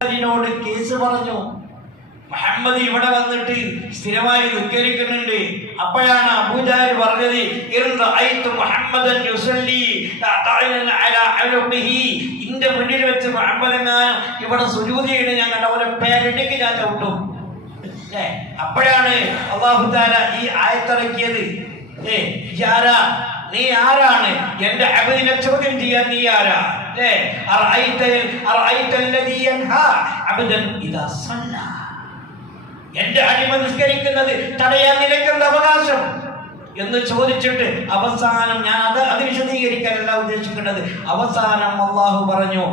ോട് case പറഞ്ഞു. മുഹമ്മദ് ഇവിടെ വന്നിട്ട് സ്ഥിരമായി നിസ്കരിക്കുന്നുണ്ട്. അപ്പോഴാണ് അബൂജഹൽ പറഞ്ഞത്, ഇന്റെ മുന്നിൽ വെച്ച് മുഹമ്മദ് ഇവിടെ സുജൂദ് ചെയ്യണ ഞാൻ കണ്ട പോലെ പേരടിക്ക് ഞാൻ ചവിട്ടും. അപ്പോഴാണ് അല്ലാഹു തആല ഈ ആയത്തിറക്കിയത്. നീ ആരാണ് എന്റെ അബ്ദിനെ ചോദ്യം ചെയ്യാൻ? നീ ആരാ? എന്റെ അടിമ നിസ്കരിക്കുന്നത് തടയാൻ നിനക്കെന്ത് അവകാശം എന്ന് ചോദിച്ചിട്ട് അവസാനം, ഞാൻ അത് വിശദീകരിക്കാനല്ല ഉദ്ദേശിക്കുന്നത്, അവസാനം അല്ലാഹു പറഞ്ഞു,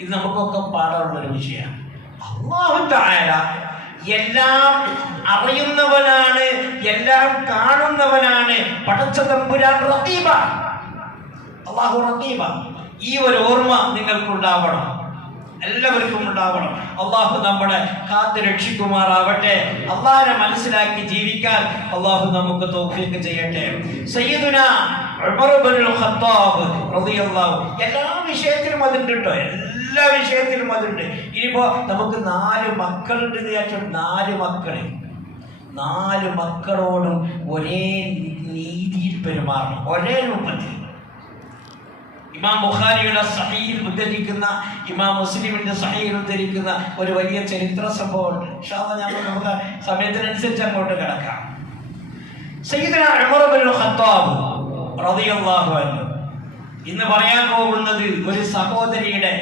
ഇത് നമുക്കൊക്കെ പാടാനുള്ളൊരു വിഷയമാണ്. അല്ലാഹു തആല എല്ലാം അറിയുന്നവനാണ്, എല്ലാം കാണുന്നവനാണ്. പടച്ച തമ്പുരാൻ റഖീബ, അല്ലാഹു റഖീബ. ഈ ഒരു ഓർമ്മ നിങ്ങൾക്കുണ്ടാവണം, എല്ലാവർക്കും ഉണ്ടാവണം. അല്ലാഹു നമ്മളെ കാത്ത് രക്ഷിക്കുമാറാവട്ടെ. അല്ലാഹുവിനെ മനസ്സിലാക്കി ജീവിക്കാൻ അല്ലാഹു നമുക്ക് തൗഫീഖ് ചെയ്യട്ടെ. സയ്യിദുനാ ഉമർ ഇബ്നുൽ ഖത്താബ് റളിയല്ലാഹു, എല്ലാ വിഷയത്തിലും അതുണ്ട് കേട്ടോ, എല്ലാ വിഷയത്തിലും അതുണ്ട്. ഇനിയിപ്പോ നമുക്ക് 4 മക്കളുണ്ട് എന്ന് വിചാരിച്ചു, 4 മക്കളോടും ഒരേ നീതിയിൽ പെരുമാറണം, ഒരേ രൂപത്തിൽ. ഇമാം ബുഖാരിയുടെ സഹീഹ് ഉദ്ധരിക്കുന്ന, ഇമാം മുസ്ലിമിന്റെ സഹീഹ് ഉദ്ധരിക്കുന്ന ഒരു വലിയ ചരിത്ര സംഭവമുണ്ട്. ഇൻഷാ അല്ലാഹ് നമുക്ക് സമയത്തിനനുസരിച്ച് അങ്ങോട്ട് കിടക്കാം. സയ്യിദുനാ ഉമർ ഇബ്നുൽ ഖത്താബ് റളിയല്ലാഹു അൻഹു ഇന്ന് പറയാൻ പോകുന്നത് ഒരു സഹോദരിയുടെ,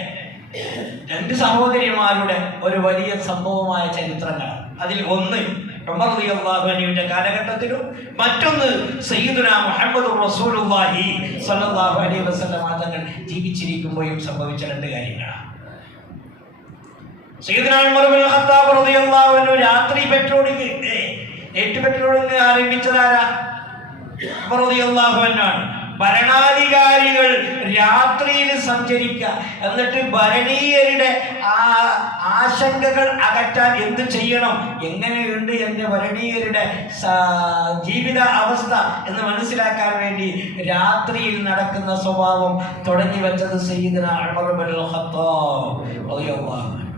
2 സഹോദരിമാരുടെ ഒരു വലിയ സംഭവമായ ചരിത്രങ്ങളാണ്. അതിൽ ഒന്ന് ഉമർ റളിയല്ലാഹു അൻഹുവിന്റെ കാലഘട്ടത്തിലും മറ്റൊന്ന് സയ്യിദുനാ മുഹമ്മദ് റസൂലുള്ളാഹി സ്വല്ലല്ലാഹു അലൈഹി വസല്ലം തങ്ങൾ ജീവിച്ചിരിക്കുമ്പോഴും സംഭവിച്ച 2 കാര്യങ്ങളാണ്. സയ്യിദുനാ ഉമർ ഇബ്നുൽ ഖത്താബ് റളിയല്ലാഹു അൻഹു രാത്രി പെട്രോളിംഗ് ആരംഭിച്ചതാരാ? ഉമർ റളിയല്ലാഹു അൻഹു ആണ്. ഭരണാധികാരികൾ രാത്രിയിൽ സഞ്ചരിക്കുക, എന്നിട്ട് ഭരണീയരുടെ ആശങ്കകൾ അകറ്റാൻ എന്ത് ചെയ്യണം, എങ്ങനെയുണ്ട് എൻ്റെ ഭരണീയരുടെ ജീവിത അവസ്ഥ എന്ന് മനസ്സിലാക്കാൻ വേണ്ടി രാത്രിയിൽ നടക്കുന്ന സ്വഭാവം തുടങ്ങി വെച്ചത് സയ്യിദുനാ ഉമർ ഇബ്നുൽ ഖത്താബ് റളിയല്ലാഹു അൻഹു.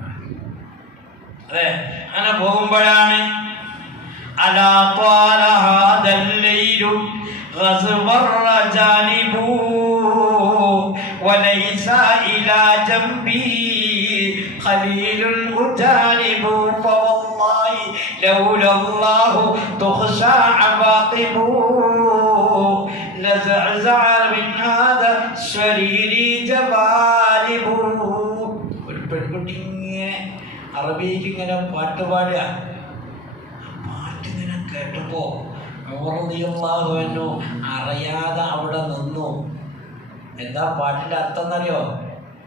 അതെ, അങ്ങനെ പോകുമ്പോഴാണ് അലാ ത്വാല ഹാദൽ ലൈലു غزو الرجانب وليس إلى جنبي خليل أجانب فوالله لولا الله تخشى عواقب لزعزع من هذا الشرير جوانب. ഒരു പെൺകുട്ടി ഇങ്ങനെ അറബിക്ക് ഇങ്ങനെ പാട്ട് പാടുക. പാട്ടിങ്ങനെ കേട്ടപ്പോ അറിയാതെ അവിടെ നിന്നു. എന്താ പാട്ടിന്റെ അർത്ഥം എന്നറിയോ?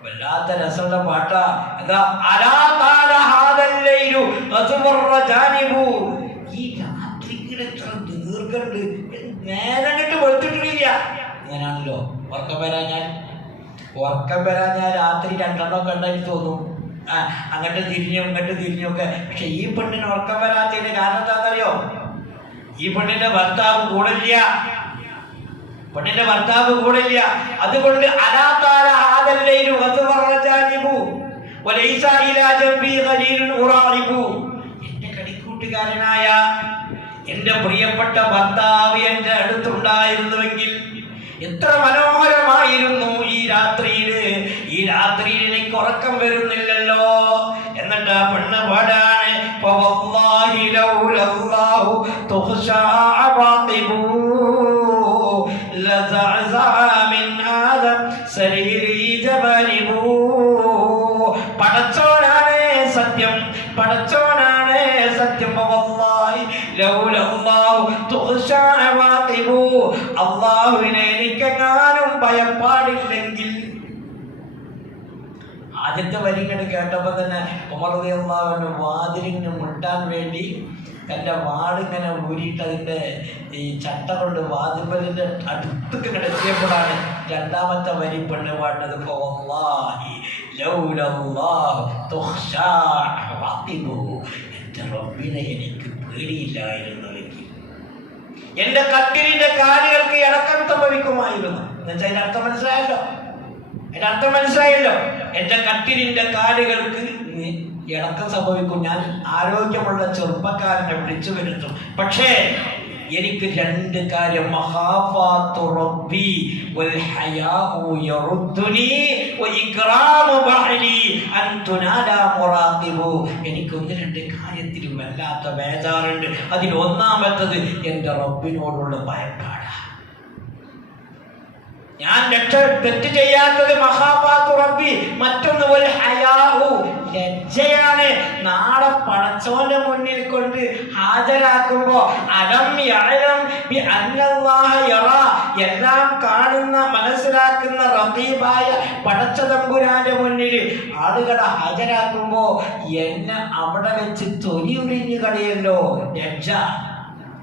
വല്ലാത്ത രസമുള്ള പാട്ടാ. എന്താ? ഈ രാത്രിക്ക് എത്ര ദീർഘണ്ട്, നേരം കെട്ട് വെളുത്തിട്ടില്ല. അങ്ങനെയാണല്ലോ ഉറക്കം വരാഞ്ഞാൽ രാത്രി 2 കണ്ടായി തോന്നും. അങ്ങോട്ട് തിരിഞ്ഞും ഇങ്ങോട്ട് തിരിഞ്ഞൊക്കെ. പക്ഷെ ഈ പെണ്ണിന് ഉറക്കം വരാത്തതിന്റെ കാരണം എന്താണെന്നറിയോ? ഈ പെണ്ണിന്റെ ഭർത്താവ് കൂടില്ല. അതുകൊണ്ട് എന്റെ കളിക്കൂട്ടുകാരനായ എന്റെ പ്രിയപ്പെട്ട ഭർത്താവ് എന്റെ അടുത്തുണ്ടായിരുന്നുവെങ്കിൽ എത്ര മനോഹരമായിരുന്നു ഈ രാത്രിയിൽ എനിക്ക് ഉറക്കം വരുന്നില്ലല്ലോ. എന്നിട്ട് ആ പെണ്ണ് പാടാണ്, ഫവല്ലാഹി ലൗലല്ലാഹു തുഖ്ശാ അവാഖിബു ലസഅസഅ മിൻ ഹാദാ സരീരി ജബലിബു. പടച്ചോനാണ് സത്യം, ഫവല്ലാഹി ലൗലല്ലാഹു തുഖ്ശാ അവാഖിബു. അല്ലാഹുവിനെ എനിക്കെങ്ങാനും ഭയപ്പാടില്ലെങ്കിൽ. ആദ്യത്തെ വരികൾ കേട്ടപ്പോൾ തന്നെ ഉമർ റളിയല്ലാഹു അൻഹു വാതിലിങ്ങനെ മുട്ടാൻ വേണ്ടി എൻ്റെ വാടിങ്ങനെ ഊരിയിട്ട് അതിൻ്റെ ഈ ചട്ട കൊണ്ട് വാതിലിൻ്റെ അടുത്തൊക്കെ കിടത്തിയപ്പോഴാണ് 2ാമത്തെ വരി പെണ്ണ് പാടുന്നത്. എൻ്റെ റബ്ബിനെ എനിക്ക് പേടിയില്ലായിരുന്നുവെങ്കിൽ എൻ്റെ കട്ടിലിൻ്റെ കാലുകൾക്ക് ഇളക്കം സംഭവിക്കുമായിരുന്നു. എന്നുവെച്ചാൽ അതിൻ്റെ അർത്ഥം മനസ്സിലായല്ലോ. അതിന്റെ അർത്ഥം മനസ്സിലായല്ലോ. എന്റെ കട്ടിലിന്റെ കാലുകൾക്ക് ഇളക്കം സംഭവിക്കും. ഞാൻ ആരോഗ്യമുള്ള ചെറുപ്പക്കാരനെ വിളിച്ചു വരുത്തും. പക്ഷേ എനിക്ക് രണ്ട് കാര്യം, മഖാഫാത്തു റബ്ബി വൽ ഹയാഉ യറുദ്ദുനി വഇക്റാമു ബഹ്ലി അൻ തുനാദാ മുറാഖിബു. എനിക്ക് ഒന്ന് രണ്ട് കാര്യത്തിൽ വല്ലാത്ത ബേജാറുണ്ട്. അതിൽ ഒന്നാമത്തത് എൻ്റെ റബ്ബിനോടുള്ള ഭയപ്പാടാണ്. ഞാൻ തെറ്റ് ചെയ്യാത്തത് മഖാഫാത്തു റബ്ബി. മറ്റൊന്ന് വൽ ഹയാഉ, ലജ്ജയാണ്. നാളെ പടച്ചോന്റെ മുന്നിൽ കൊണ്ട് ഹാജരാക്കുമ്പോ അലം യഅലം ബി അന്നല്ലാഹ യറാ, എല്ലാം കാണുന്ന മനസ്സിലാക്കുന്ന റഖീബായ പടച്ച തമ്പുരാന്റെ മുന്നിൽ ആളുകളെ ഹാജരാക്കുമ്പോ എന്നെ അവിടെ വെച്ച് തൊലി ഉരിഞ്ഞു കളയല്ലോ.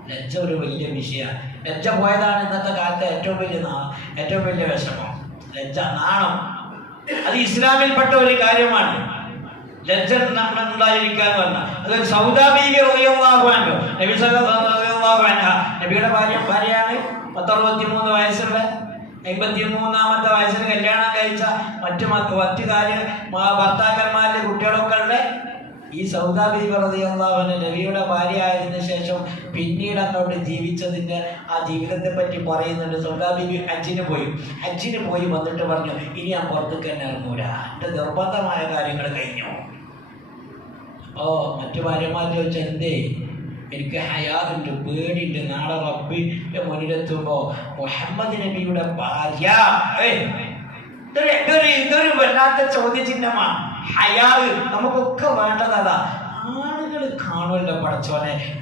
ലജ്ജ ഒരു വലിയ വിഷയമാണ്. ലജ്ജ പോയതാണ് ഇന്നത്തെ കാലത്തെ ഏറ്റവും വലിയ വിഷമം. ലജ്ജ, നാണം. അത് ഇസ്ലാമിൽപ്പെട്ട ഒരു കാര്യമാണ്. ലജ്ജ ഉണ്ടായിരിക്കുക എന്ന് പറഞ്ഞാൽ അതൊരു സൗദാ ബീവി റളിയല്ലാഹു അൻഹ, നബി സല്ലല്ലാഹു റളിയല്ലാഹു അൻഹ, നബിയുടെ ഭാര്യയാണ്. 63 വയസ്സുള്ള, 53ാമത്തെ വയസ്സിൽ കല്യാണം കഴിച്ച മറ്റു ഭർത്താക്കന്മാരുടെ കുട്ടികളൊക്കെ ഉള്ള ഈ സൗദാ ബീവി റളിയല്ലാഹു അൻഹ നബിയുടെ ഭാര്യ ആയതിനു ശേഷം പിന്നീട് അങ്ങോട്ട് ജീവിച്ചതിന്റെ ആ ജീവിതത്തെ പറ്റി പറയുന്നുണ്ട്. സൗദാ ബീവി ഹജ്ജിന് പോയി വന്നിട്ട് പറഞ്ഞു, ഇനി ഞാൻ പുറത്തേക്ക് തന്നെ ഇറങ്ങൂല, എൻ്റെ നിർബന്ധമായ കാര്യങ്ങൾ കഴിഞ്ഞു. മറ്റു ഭാര്യമാർ ചോദിച്ചാൽ എന്തേ? എനിക്ക് ഹയാറുണ്ട്, പേടിയുണ്ട്. നാളെ റബ്ബിന്റെ മുന്നിലെത്തുമ്പോ മുഹമ്മദ് നബിയുടെ ഭാര്യ, ഇതൊരു വല്ലാത്ത ചോദ്യചിഹ്നമാണ്. ഹയാവ് നമുക്കൊക്കെ വേണ്ടതാ. ആളുകൾ കാണുമല്ലോ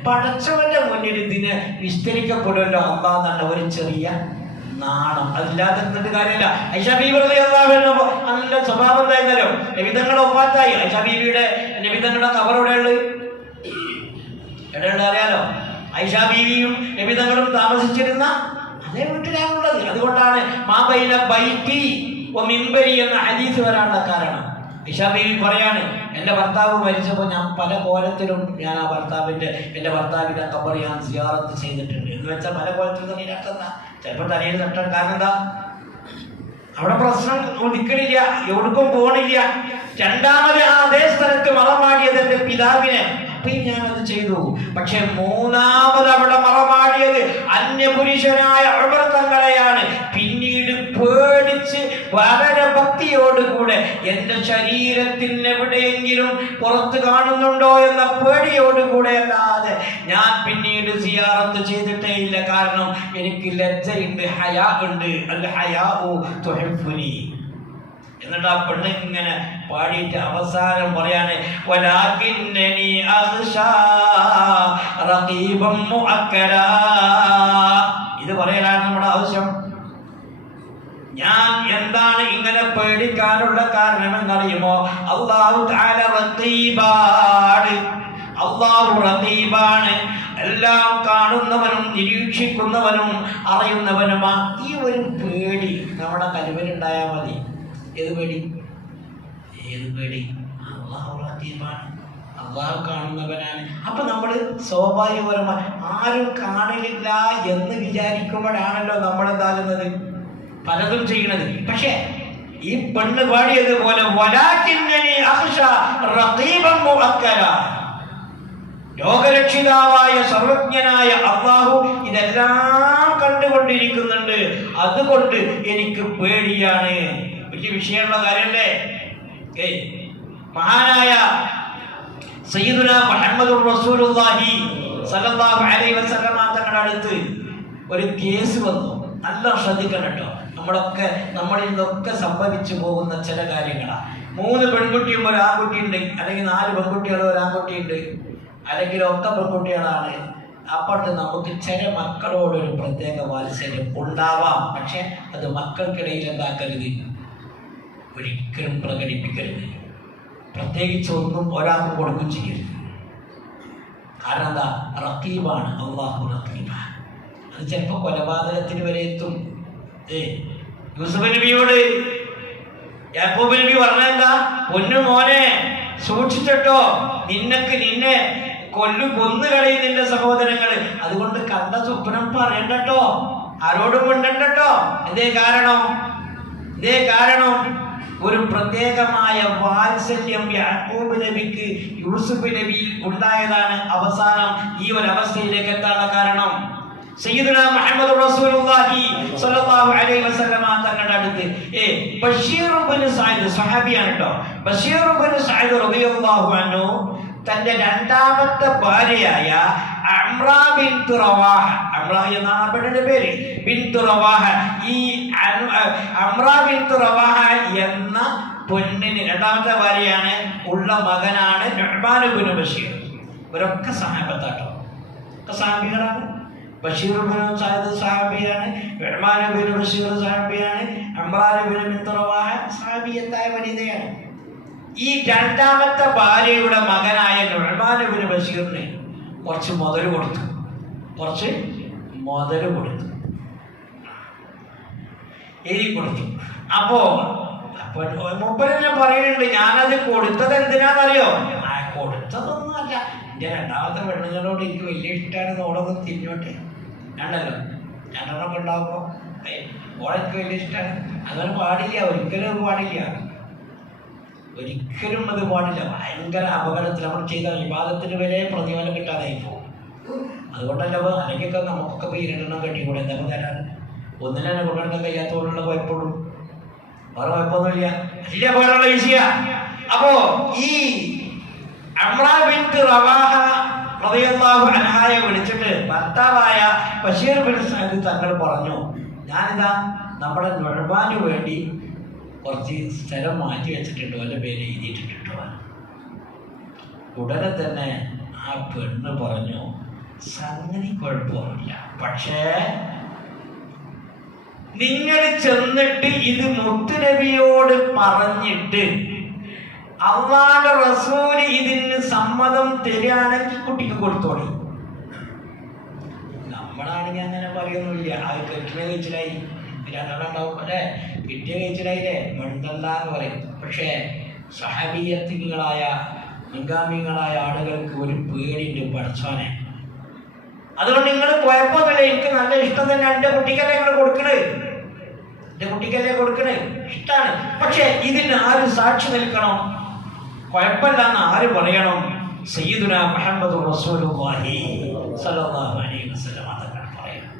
പടച്ചവന്റെ മുന്നിൽ ഇതിന് വിസ്തരിക്കപ്പെടുമല്ലോ അള്ളാഹ് ഒരു ചെറിയ നാണം. അതില്ലാതെ കാര്യമില്ല. ഐഷ ബീവി റളിയല്ലാഹു അൻഹ നല്ല സ്വഭാവം എന്തായിരുന്നല്ലോ. നബിതങ്ങളുടെ ഒപ്പാത്തായി. ഐഷ ബീവിയുടെ നബിതങ്ങളുടെ കബർ എവിടെയുള്ളത് അറിയാലോ. ഐഷ ബീവിയും നബിതങ്ങളും താമസിച്ചിരുന്ന അതേ വീട്ടിലാണുള്ളത്. അതുകൊണ്ടാണ് മാ ബൈന ബൈതി വ മിംബരി എന്ന ഹദീസ് വരാനുള്ള കാരണം. ഐഷ ബീവി പറയാണ്, എൻ്റെ ഭർത്താവ് മരിച്ചപ്പോൾ ഞാൻ പല കോലത്തിലും ഞാൻ എൻ്റെ ഭർത്താവിൻ്റെ ഖബർ ഞാൻ സിയാറത്ത് ചെയ്തിട്ടുണ്ട്. എന്ന് വെച്ചാൽ പല കോലത്തിലും തലയിലട്ടല്ല, ചിലപ്പോൾ തലയിൽ തട്ടാൻ കാരണം എന്താ? അവിടെ പ്രശ്നം നിൽക്കണില്ല, എവിടേക്കും പോണില്ല. രണ്ടാമത് അതേ സ്ഥലത്ത് മറമാടിയത് എൻ്റെ പിതാവിനെ, അപ്പയും ഞാനത് ചെയ്തു. പക്ഷെ മൂന്നാമത് അവിടെ മറമാടിയത് അന്യപുരുഷനായ ഉമർ തങ്ങളെയാണ്. പിന്നീട് പേടിച്ച് വളരെ ഭക്തിയോടുകൂടെ എൻ്റെ ശരീരത്തിൽ എവിടെയെങ്കിലും പുറത്ത് കാണുന്നുണ്ടോ എന്ന പേടിയോടുകൂടെ അല്ലാതെ ഞാൻ പിന്നീട് സിയാറത്ത് ചെയ്തിട്ടേ ഇല്ല. കാരണം എനിക്ക് ലജ്ജയുണ്ട്, ഹയാ ഉണ്ട്. അൽ ഹയാഉ തുഹിഫുനി. എന്നിട്ട് ആ പെണ്ണ് ഇങ്ങനെ പാടിയിട്ട് അവസാനം പറയാണ്, വലാകിന്നനി അഖ്ശാ റഖീബൻ മുഅക്കരാ. ഇത് പറയാനാണ് നമ്മുടെ ആവശ്യം. ഞാൻ എന്താണ് ഇങ്ങനെ പേടിക്കാനുള്ള കാരണം എന്നറിയുമോ? അല്ലാഹു തആല റഖീബാണ്. അല്ലാഹു റഖീബാണ്, എല്ലാം കാണുന്നവനും നിരീക്ഷിക്കുന്നവനും അറിയുന്നവനുമാ. ഈ ഒരു പേടി നമ്മുടെ കൽവിലുണ്ടായാൽ മതി. ഏത് പേടി? അല്ലാഹു റഖീബാണ്, അല്ലാഹു കാണുന്നവനാണ്. അപ്പൊ നമ്മൾ സ്വാഭാവികപരമായി ആരും കാണില്ല എന്ന് വിചാരിക്കുമ്പോഴാണല്ലോ നമ്മൾ എന്താകുന്നത്, പലതും ചെയ്യണത്. പക്ഷേ ഈ പെണ്ണ് പാടിയതുപോലെ വലാകിന്നനി അഖ്ശാ റഖീബൻ മുഅക്കരാ, ലോകരക്ഷിതാവായ സർവജ്ഞനായ അല്ലാഹു ഇതെല്ലാം കണ്ടുകൊണ്ടിരിക്കുന്നുണ്ട്, അതുകൊണ്ട് എനിക്ക് പേടിയാണ്. വലിയ വിഷയമുള്ള കാര്യമല്ലേ? മഹാനായ സയ്യിദുനാ മുഹമ്മദുർ റസൂലുള്ളാഹി സ്വല്ലല്ലാഹു അലൈഹി വസല്ലം തങ്ങളുടെ അടുത്ത് ഒരു കേസ് വന്നു. നല്ല ശ്രദ്ധിക്കണം കേട്ടോ. നമ്മളിൽ നിന്നൊക്കെ സംഭവിച്ചു പോകുന്ന ചില കാര്യങ്ങളാണ്. 3 പെൺകുട്ടിയും ഒരു ആൺകുട്ടിയുണ്ട്, അല്ലെങ്കിൽ 4 പെൺകുട്ടികളും ഒരു ആൺകുട്ടിയുണ്ട്, അല്ലെങ്കിൽ ഒക്കെ പെൺകുട്ടികളാണ്. അപ്പോൾ നമുക്ക് ചില മക്കളോടൊരു പ്രത്യേക വാത്സല്യം ഉണ്ടാവാം. പക്ഷെ അത് മക്കൾക്കിടയിൽ എന്താക്കരുത്, ഒരിക്കലും പ്രകടിപ്പിക്കരുത്. പ്രത്യേകിച്ച് ഒന്നും ഒരാൾക്ക് കൊടുക്കും ചെയ്യരുത്. കാരണം എന്താ? റഖീബാണ്, അല്ലാഹു റഖീബാണ്. അത് ചിലപ്പോൾ കൊലപാതകത്തിന് വരെ എത്തും. യൂസുഫ് നബിയോട് യാക്കൂബ് നബി പറഞ്ഞെന്താ? പൊന്നു മോനെ സൂക്ഷിച്ചിട്ടോ, നിന്നെ കൊന്നു കളയും നിന്റെ സഹോദരങ്ങൾ. അതുകൊണ്ട് കണ്ട സ്വപ്നം പറയണ്ടട്ടോ, ആരോടും മിണ്ടണ്ടട്ടോ. എന്തേ കാരണം? ഒരു പ്രത്യേകമായ വാത്സല്യം യാക്കൂബ് നബിക്ക് യൂസുഫ് നബിയിൽ ഉണ്ടായതാണ് അവസാനം ഈ ഒരു അവസ്ഥയിലേക്ക് എത്താനുള്ള കാരണം. സയ്യിദുനാ മുഹമ്മദ് റസൂലുള്ളാഹി സ്വല്ലല്ലാഹു അലൈഹി വസല്ലമ തങ്ങളുടെ അടുത്ത് ബഷീർ ഇബ്നു സഅദ് സ്വഹാബിയാണ് കേട്ടോ. ബഷീർ ഇബ്നു സഅദ് റളിയല്ലാഹു അൻഹു തന്റെ രണ്ടാമത്തെ ഭാര്യയായ അംറ ബിൻത് റവാഹ, അംറ എന്നാണ് പെണ്ണിന്റെ പേര്, ബിൻത് റവാഹ, ഈ അംറ ബിൻത് റവാഹ എന്ന പെണ്ണിന് രണ്ടാമത്തെ ഭാര്യയാണ്, ഉള്ള മകനാണ് നുഅ്മാൻ ഇബ്നു ബഷീർ. ഇവരൊക്കെ സഹാബത്താട്ടോ, ഒക്കെ സഹാബികളാണ്. ബഷീർ ഇബ്നു സഅദ് സഹാബിയാണ്, നുഅ്മാൻ ഇബ്നു ബഷീർ സഹാബിയാണ്, അംറ ബിൻത് റവാഹ സഹാബിയത്തായ വനിതയാണ്. ഈ രണ്ടാമത്തെ ഭാര്യയുടെ മകനായ നുഅ്മാൻ ഇബ്നു ബഷീറിന് കുറച്ച് മുതൽ കൊടുത്തു. എഴുതി കൊടുത്തു. അപ്പോ മുപ്പരെന്നെ പറയുന്നുണ്ട്, ഞാനത് കൊടുത്തത് എന്തിനാണെന്നറിയോ? കൊടുത്തതൊന്നുമല്ല, എൻ്റെ രണ്ടാമത്തെ പെണ്ണുങ്ങളോട് എനിക്ക് വലിയ ഇഷ്ടമാണ്, ഓളൊന്ന് തിരിഞ്ഞോട്ടെ. ഞാനല്ലോ രണ്ടെണ്ണമൊക്കെ ഉണ്ടാകുമ്പോൾ ഓളെനിക്ക് വലിയ ഇഷ്ടമാണ്, അങ്ങനെ പാടില്ല, ഒരിക്കലും അത് പാടില്ല. ഭയങ്കര അപകടത്തിൽ നമ്മൾ ചെയ്ത വിവാദത്തിന് വരെ പ്രതിഫലം കിട്ടാതായി പോകും. അതുകൊണ്ടല്ല അല്ലെങ്കിലൊക്കെ നമുക്കൊക്കെ പോയി രണ്ടെണ്ണം കെട്ടിക്കൂടെ, എന്താ തരാൻ? ഒന്നിനെ തന്നെ കൊണ്ടുവരാൻ കഴിയാത്തതുകൊണ്ടുള്ള കുഴപ്പമുള്ളൂ, വേറെ കുഴപ്പമൊന്നുമില്ല, വലിയ അപകടമുള്ള വിഷയമാണ്. അപ്പോ ഈ അംറ ബിൻത് റവാഹ റളിയല്ലാഹു അൻഹായെ വിളിച്ചിട്ട് ഭർത്താവായ ബഷീർ ബിൻ സഅദ് തങ്ങൾ പറഞ്ഞു, ഞാനിതാ നമ്മുടെ നുഅ്മാനു വേണ്ടി കുറച്ച് സ്ഥലം മാറ്റി വെച്ചിട്ടുണ്ട്, അവൻ്റെ പേര് എഴുതിയിട്ടുണ്ട്. ഉടനെ തന്നെ ആ പെണ്ണ് പറഞ്ഞു, സംഗതി കുഴപ്പമൊന്നുമില്ല, പക്ഷേ നിങ്ങൾ ചെന്നിട്ട് ഇത് മുത്തുനബിയോട് പറഞ്ഞിട്ട് അല്ലാഹുവിന്റെ റസൂല് ഇതിന് സമ്മതം തരികയാണെങ്കിൽ കുട്ടിക്ക് കൊടുത്തോളി. നമ്മളാണെങ്കിൽ അങ്ങനെ പറയൊന്നുമില്ല, അത് കെട്ടിനെ കഴിച്ചിലായി, രണ്ടെണ്ണം ഉണ്ടാവും അല്ലേ, കിട്ടിയ കഴിച്ചിലായില്ലേ, മണ്ടല്ലാന്ന് പറയും. പക്ഷേ സഹാബിയത്തുകളായ മുൻഗാമികളായ ആളുകൾക്ക് ഒരു പേടിയുണ്ട് പഠിച്ചോനെ. അതുകൊണ്ട് നിങ്ങൾ കുഴപ്പമൊന്നുമില്ല, എനിക്ക് നല്ല ഇഷ്ടം തന്നെ, എൻ്റെ കുട്ടിക്കല്ലേ നിങ്ങൾ കൊടുക്കണേ, ഇഷ്ടമാണ്. പക്ഷെ ഇതിന് ആര് സാക്ഷി നിൽക്കണം? കുഴപ്പമില്ലാന്ന് ആര് പറയണം? സയ്യിദുനാ മുഹമ്മദ് റസൂലുള്ളാഹി സ്വല്ലല്ലാഹു അലൈഹി വസല്ലം തങ്ങൾ പറയണം.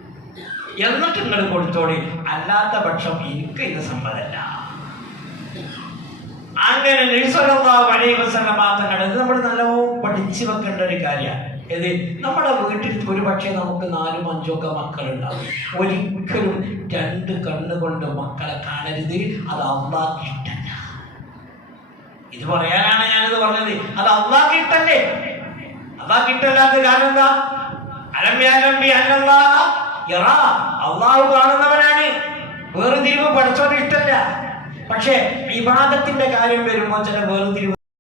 എന്നിട്ട് നിങ്ങൾ കൊടുത്തോളി, അല്ലാത്ത പക്ഷം എനിക്ക് ഇത് സമ്മതമല്ല. അങ്ങനെ നബി സ്വല്ലല്ലാഹു അലൈഹി വസല്ലം തങ്ങൾ, ഇത് നമ്മൾ നല്ലോണം പഠിച്ചു വെക്കേണ്ട ഒരു കാര്യമാണ്. ഇത് നമ്മുടെ വീട്ടിൽ ഒരു പക്ഷേ നമുക്ക് 4ഉം 5ഉം ഒക്കെ മക്കളുണ്ടാവും. ഒരിക്കലും 2 കണ്ണുകൊണ്ട് മക്കളെ കാണരുത്, അത് അല്ലാഹുവിന് ഇഷ്ടമല്ല. ഇത് പറയാനാണ് ഞാനിത് പറഞ്ഞത്, അത് അല്ലാഹുവിന് ഇഷ്ടല്ലേ. അല്ലാഹുവിന് ഇഷ്ടമല്ലാത്ത കാരണം എന്താ? അല്ലാഹു കാണുന്നവനാണ്, വേർതിരിവ് പഠിച്ചോണ്ട് ഇഷ്ടമല്ല. പക്ഷെ ഇബാദത്തിന്റെ കാര്യം വരുമ്പോൾ ചില വേർതിരിവ്